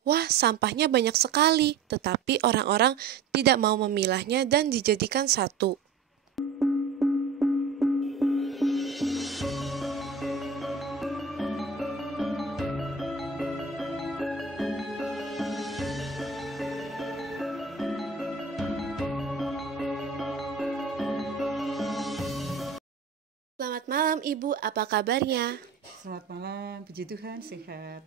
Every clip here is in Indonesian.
Wah, sampahnya banyak sekali, tetapi orang-orang tidak mau memilahnya dan dijadikan satu. Selamat malam, Ibu. Apa kabarnya? Selamat malam, puji Tuhan sehat.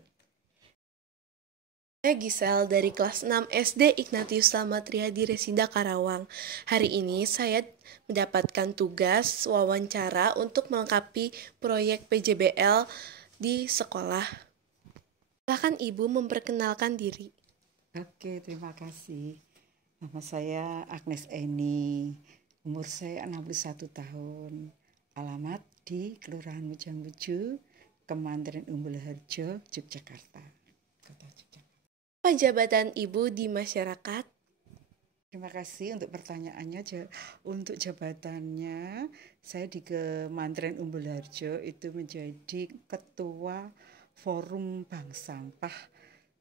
Saya Gisel dari kelas 6 SD Ignatius Slamet Riyadi Resida Karawang. Hari ini saya mendapatkan tugas wawancara untuk melengkapi proyek PJBL di sekolah. Silakan Ibu memperkenalkan diri. Oke, terima kasih. Nama saya Agnes Eni, umur saya 61 tahun. Alamat di Kelurahan Mujang-Muju, Kemandirian Umbul Harjo, Yogyakarta. Kota Yogyakarta. Apa jabatan Ibu di masyarakat? Terima kasih untuk pertanyaannya. Untuk jabatannya, saya di Kemandirian Umbul Harjo itu menjadi Ketua Forum Bank Sampah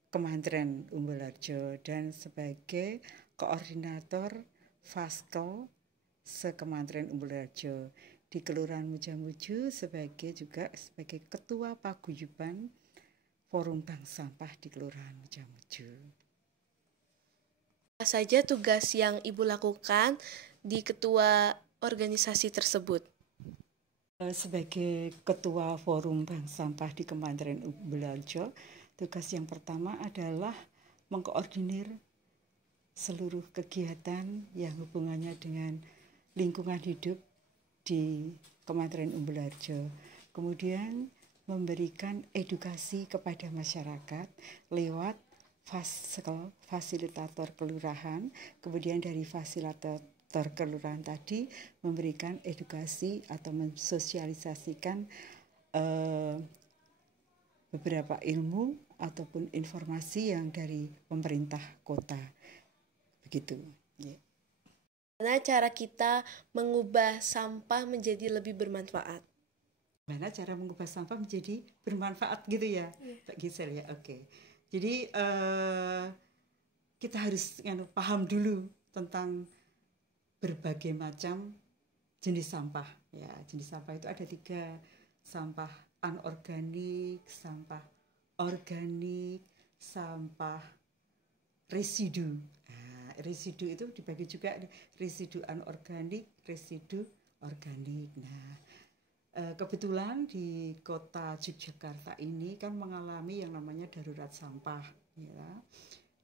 Kemandirian Umbul Harjo dan sebagai koordinator Faskel se-Kemandirian Umbul Harjo. Di Kelurahan Mujamuju juga sebagai Ketua Paguyuban Forum Bank Sampah di Kelurahan Mujamuju. Apa saja tugas yang Ibu lakukan di ketua organisasi tersebut? Sebagai Ketua Forum Bank Sampah di Kemandirian Umbul Harjo, tugas yang pertama adalah mengkoordinir seluruh kegiatan yang hubungannya dengan lingkungan hidup di Kemandirian Umbul Harjo. Kemudian memberikan edukasi kepada masyarakat lewat fasilitator kelurahan, kemudian dari fasilitator kelurahan tadi memberikan edukasi atau mensosialisasikan beberapa ilmu ataupun informasi yang dari pemerintah kota. Begitu. Yeah. Bagaimana cara kita mengubah sampah menjadi lebih bermanfaat? Bagaimana cara mengubah sampah menjadi bermanfaat gitu ya, Pak Gisel ya. Oke. Jadi kita harus paham dulu tentang berbagai macam jenis sampah. Ya, jenis sampah itu ada 3, sampah anorganik, sampah organik, sampah residu. Residu itu dibagi juga residu anorganik, residu organik. Nah, kebetulan di kota Yogyakarta ini kan mengalami yang namanya darurat sampah, ya,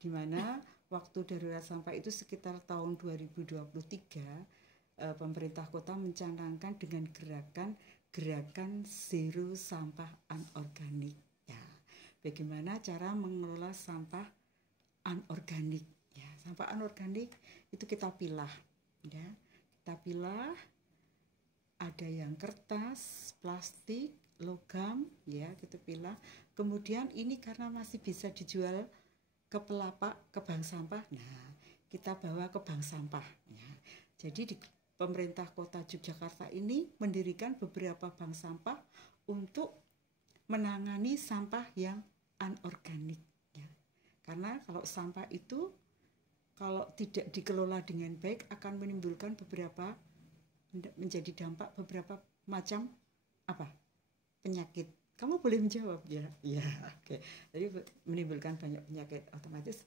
di mana waktu darurat sampah itu sekitar tahun 2023, pemerintah kota mencanangkan dengan gerakan zero sampah anorganik. Ya, bagaimana cara mengelola sampah anorganik? Ya, sampah anorganik itu kita pilah, ya, kita pilah. Ada yang kertas, plastik, logam, ya, kita pilah. Kemudian ini karena masih bisa dijual ke pelapak, ke bank sampah. Nah, kita bawa ke bank sampah. Ya. Jadi di pemerintah kota Yogyakarta ini mendirikan beberapa bank sampah untuk menangani sampah yang anorganik. Ya. Karena kalau sampah itu kalau tidak dikelola dengan baik akan menimbulkan menjadi dampak beberapa macam penyakit. Kamu boleh menjawab ya. Ya, oke. Jadi menimbulkan banyak penyakit, otomatis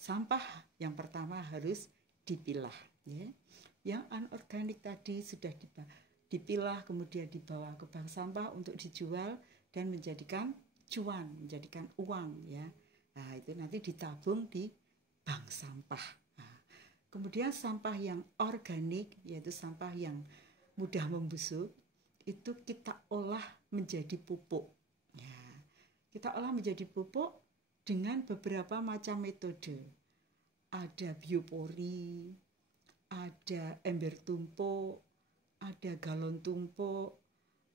sampah yang pertama harus dipilah, ya. Yang anorganik tadi sudah dipilah, kemudian dibawa ke bank sampah untuk dijual dan menjadikan cuan, menjadikan uang, ya. Nah, itu nanti ditabung di bank sampah. Nah, kemudian sampah yang organik, yaitu sampah yang mudah membusuk, itu kita olah menjadi pupuk. Ya, kita olah menjadi pupuk dengan beberapa macam metode. Ada biopori, ada ember tumpuk, ada galon tumpuk,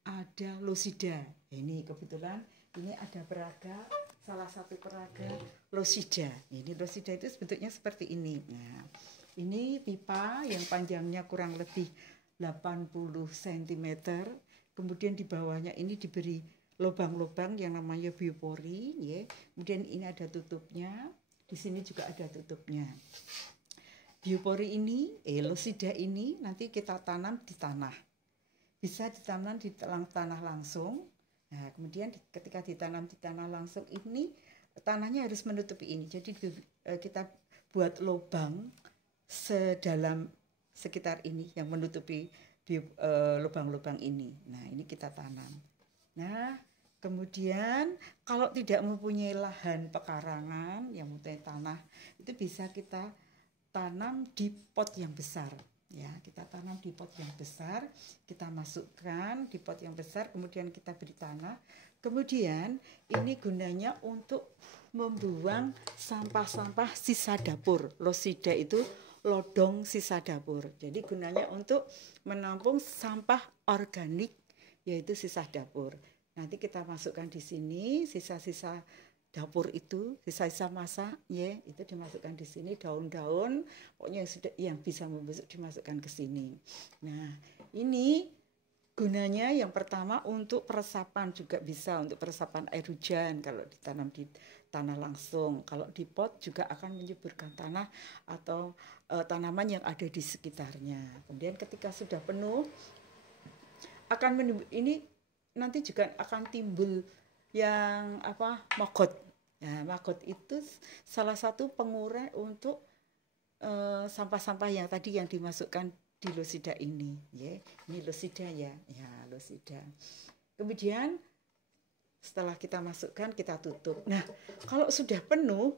ada losida. Ini kebetulan ini ada peraga, salah satu peraga losida. Ini losida itu bentuknya seperti ini. Nah, ini pipa yang panjangnya kurang lebih 80 cm. Kemudian di bawahnya ini diberi lubang-lubang yang namanya biopori, ya. Kemudian ini ada tutupnya, di sini juga ada tutupnya. Biopori ini, losida ini nanti kita tanam di tanah. Bisa ditanam di tanah langsung. Nah, kemudian ketika ditanam di tanah langsung ini, tanahnya harus menutupi ini. Jadi kita buat lubang sedalam sekitar ini yang menutupi lubang-lubang ini. Nah, ini kita tanam. Nah, kemudian kalau tidak mempunyai lahan pekarangan yang mempunyai tanah, itu bisa kita tanam di pot yang besar. Ya, kita tanam di pot yang besar, kita masukkan di pot yang besar, kemudian kita beri tanah. Kemudian ini gunanya untuk membuang sampah-sampah sisa dapur. Losida itu lodong sisa dapur. Jadi gunanya untuk menampung sampah organik, yaitu sisa dapur. Nanti kita masukkan di sini sisa-sisa dapur itu, sisa-sisa masak, ya, itu dimasukkan di sini, daun-daun, pokoknya yang bisa membusuk dimasukkan ke sini. Nah, ini gunanya yang pertama untuk peresapan, juga bisa untuk peresapan air hujan kalau ditanam di tanah langsung. Kalau di pot juga akan menyuburkan tanah atau tanaman yang ada di sekitarnya. Kemudian ketika sudah penuh, ini nanti juga akan timbul yang maggot. Nah, maggot itu salah satu pengurai untuk sampah-sampah yang tadi yang dimasukkan di losida ini, ya. Ini losida ya, losida. Kemudian setelah kita masukkan, kita tutup. Nah, kalau sudah penuh,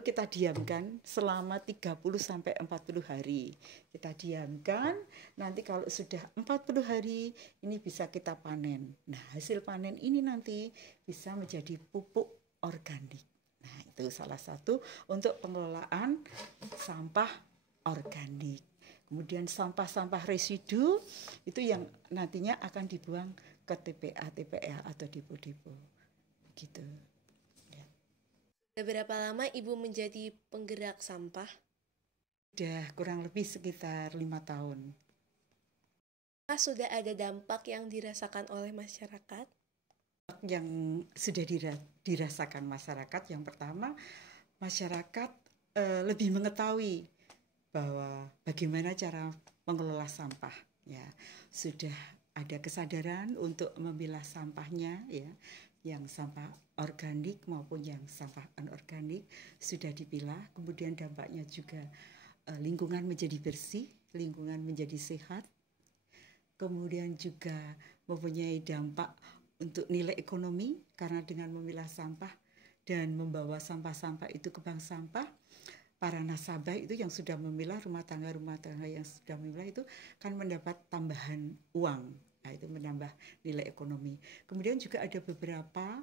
kita diamkan selama 30-40 hari. Kita diamkan, nanti kalau sudah 40 hari, ini bisa kita panen. Nah, hasil panen ini nanti bisa menjadi pupuk organik. Nah, itu salah satu untuk pengelolaan sampah organik. Kemudian sampah-sampah residu itu yang nantinya akan dibuang ke TPA, TPA atau depo-depo. Gitu. Ya. Sudah berapa lama Ibu menjadi penggerak sampah? Sudah kurang lebih sekitar 5 tahun. Sudah ada dampak yang dirasakan oleh masyarakat? Yang sudah dirasakan masyarakat, yang pertama, masyarakat lebih mengetahui bahwa bagaimana cara mengelola sampah, ya. Sudah ada kesadaran untuk memilah sampahnya, ya, yang sampah organik maupun yang sampah anorganik sudah dipilah. Kemudian dampaknya juga lingkungan menjadi bersih, lingkungan menjadi sehat. Kemudian juga mempunyai dampak untuk nilai ekonomi, karena dengan memilah sampah dan membawa sampah-sampah itu ke bank sampah, para nasabah itu yang sudah memilah, rumah tangga yang sudah memilah itu kan mendapat tambahan uang. Nah, itu menambah nilai ekonomi. Kemudian juga ada beberapa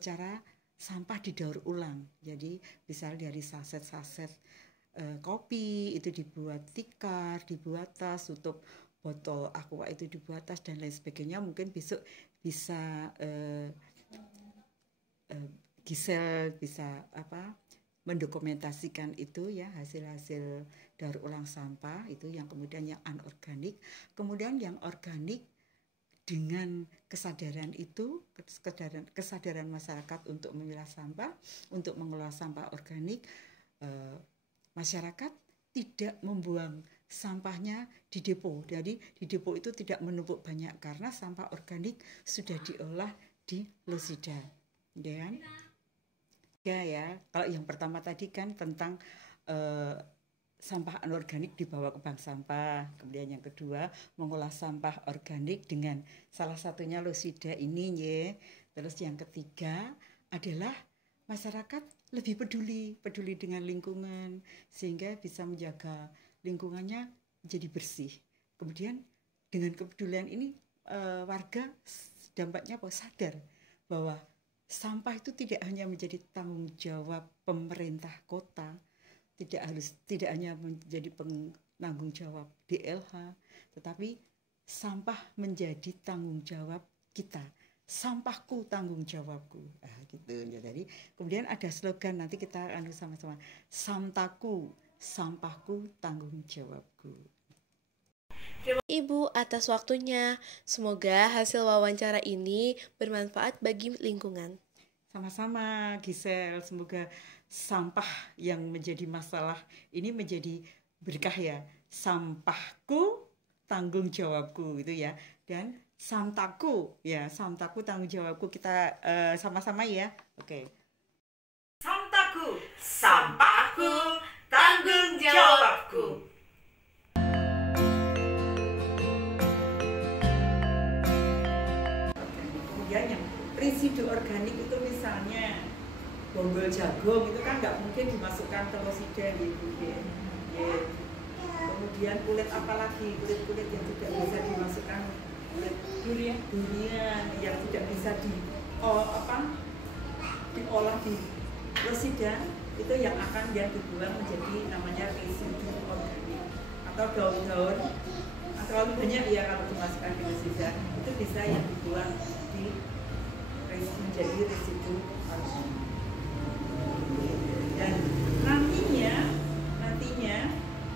cara sampah didaur ulang. Jadi misalnya dari saset-saset kopi itu dibuat tikar, dibuat tas, tutup botol aqua itu dibuat tas dan lain sebagainya. Mungkin besok bisa Gisel bisa mendokumentasikan itu, ya, hasil-hasil daur ulang sampah itu, yang kemudian yang anorganik. Kemudian yang organik, dengan kesadaran itu, kesadaran masyarakat untuk memilah sampah, untuk mengelola sampah organik, masyarakat tidak membuang sampahnya di depo. Jadi di depo itu tidak menumpuk banyak karena sampah organik sudah diolah di losida, ya kan? Ya, kalau yang pertama tadi kan tentang sampah anorganik dibawa ke bank sampah. Kemudian yang kedua, mengolah sampah organik dengan salah satunya losida ini, ya. Terus yang ketiga adalah masyarakat lebih peduli dengan lingkungan, sehingga bisa menjaga lingkungannya jadi bersih. Kemudian dengan kepedulian ini warga dampaknya sadar bahwa sampah itu tidak hanya menjadi tanggung jawab pemerintah kota, tidak hanya menjadi penanggung jawab DLH, tetapi sampah menjadi tanggung jawab kita. Sampahku tanggung jawabku. Gitu. Jadi kemudian ada slogan, nanti kita sama-sama. Samtaku, sampahku tanggung jawabku. Ibu atas waktunya. Semoga hasil wawancara ini bermanfaat bagi lingkungan. Sama-sama Gisel, semoga sampah yang menjadi masalah ini menjadi berkah ya. Sampahku tanggung jawabku gitu ya. Dan samtaku ya, samtaku tanggung jawabku. Kita sama-sama ya. Oke. Samtaku, sampahku, tanggung jawabku. Kemudian yang residu organik itu misalnya bonggol jagung itu kan nggak mungkin dimasukkan ke rosida gitu ya. Kemudian kulit apalagi kulit yang tidak bisa dimasukkan, kulit durian yang tidak bisa diolah di rosida itu yang akan dibuang menjadi namanya residu organik. Atau daun-daun terlalu banyak ya kalau dimasukkan di rosida itu bisa yang dibuang menjadi residu organik. Dan nantinya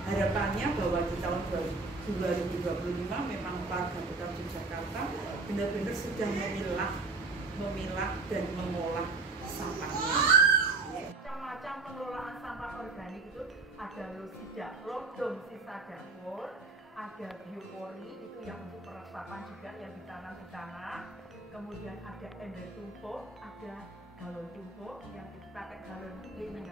harapannya bahwa di tahun 2025 memang warga Kota Yogyakarta benar-benar sudah memilah dan mengolah sampahnya. Macam-macam pengelolaan sampah organik itu ada lodong sisa dapur, ada biopori itu yang untuk peresapan juga yang ditanam di tanah, kemudian ada ember tumpuk, ada galon tumpuk yang dipakai galon ini.